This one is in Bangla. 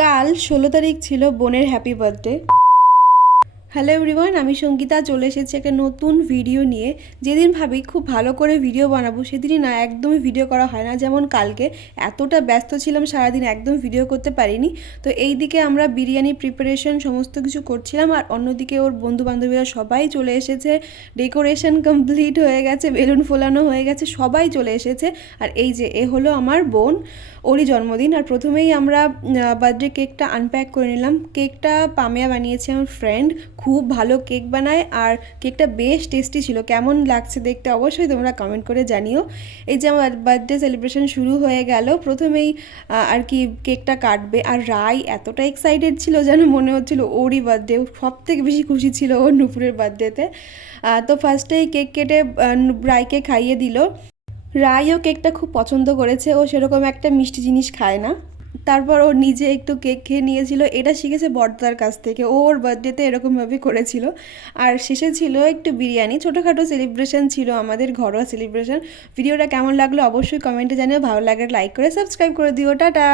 কাল 16 তারিখ ছিল বোনের হ্যাপি বার্থডে। হ্যালো এভরিওয়ান, আমি সঙ্গীতা চলে এসেছি একটা নতুন ভিডিও নিয়ে। যেদিন ভাবি খুব ভালো করে ভিডিও বানাবো সেদিনই না একদমই ভিডিও করা হয় না। যেমন কালকে এতটা ব্যস্ত ছিলাম সারাদিন একদম ভিডিও করতে পারিনি। তো এই দিকে আমরা বিরিয়ানি প্রিপারেশন সমস্ত কিছু করছিলাম, আর অন্যদিকে ওর বন্ধু বান্ধবীরা সবাই চলে এসেছে, ডেকোরেশন কমপ্লিট হয়ে গেছে, বেলুন ফোলানো হয়ে গেছে, সবাই চলে এসেছে। আর এই যে এ হলো আমার বোন, ওরই জন্মদিন। আর প্রথমেই আমরা বার্থডে কেকটা আনপ্যাক করে নিলাম। কেকটা পামিয়া বানিয়েছে, আমার ফ্রেন্ড, খুব ভালো কেক বানায় আর কেকটা বেশ টেস্টি ছিল। কেমন লাগছে দেখতে অবশ্যই তোমরা কমেন্ট করে জানিও। এই যে আমার বার্থডে সেলিব্রেশন শুরু হয়ে গেল। প্রথমেই আর কি কেকটা কাটবে, আর রাই এতটা এক্সাইটেড ছিল যেন মনে হচ্ছিল ওরই বার্থডে। সব থেকে বেশি খুশি ছিল ওর নুপুরের বার্থডেতে। তো ফার্স্টেই কেক কেটে রাইকে খাইয়ে দিল। রাইও কেকটা খুব পছন্দ করেছে, ও সেরকম একটা মিষ্টি জিনিস খায় না। তারপর ও নিজে একটু কেক খেয়ে নিয়েছিল, এটা শিখেছে বড়দার কাছ থেকে, ওর বার্থডেতে এরকমভাবে করেছিল। আর শেষে ছিল একটু বিরিয়ানি, ছোটোখাটো সেলিব্রেশন ছিল আমাদের, ঘরোয়া সেলিব্রেশন। ভিডিওটা কেমন লাগলো অবশ্যই কমেন্টে জানিও, ভালো লাগলে লাইক করে সাবস্ক্রাইব করে দিও। টাটা।